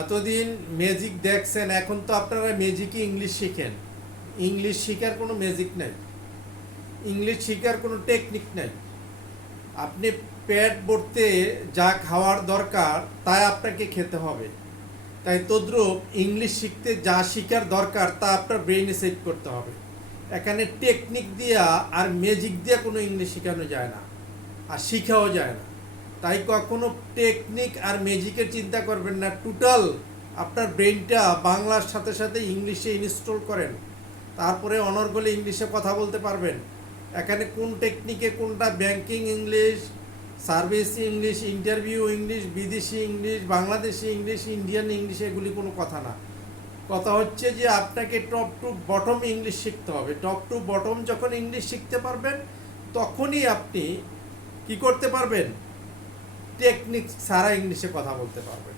এতদিন ম্যাজিক দেখছেন, এখন তো আপনারা ম্যাজিকই ইংলিশ শিখেন। ইংলিশ শেখার কোনো ম্যাজিক নাই, ইংলিশ শেখার কোনো টেকনিক নাই। আপনি পেট ভরতে যা খাওয়ার দরকার তাই আপনাকে খেতে হবে। তাই তদ্রূপ ইংলিশ শিখতে যা শেখার দরকার তা আপনার ব্রেইনে সেভ করতে হবে। এখানে টেকনিক দিয়া আর ম্যাজিক দিয়া কোনো ইংলিশ শেখানো যায় না, আর শিখাও যায় না। তাই কখনো টেকনিক আর ম্যাজিকের চিন্তা করবেন না। টোটাল আপনার ব্রেনটা বাংলার সাথে সাথে ইংলিশে ইনস্টল করেন, তারপরে অনর্গলে ইংলিশে কথা বলতে পারবেন। এখানে কোন টেকনিকে কোনটা, banking English, service English, interview English, বিদেশি English, Bangladeshi English, Indian English, এগুলি কোনো কথা না। কথা হচ্ছে যে আপনাকে টপ টু বটম ইংলিশ শিখতে হবে। টপ টু বটম যখন ইংলিশ শিখতে পারবেন, তখনই আপনি কি করতে পারবেন, টেকনিক ছাড়া ইংলিশে কথা বলতে পারবেন।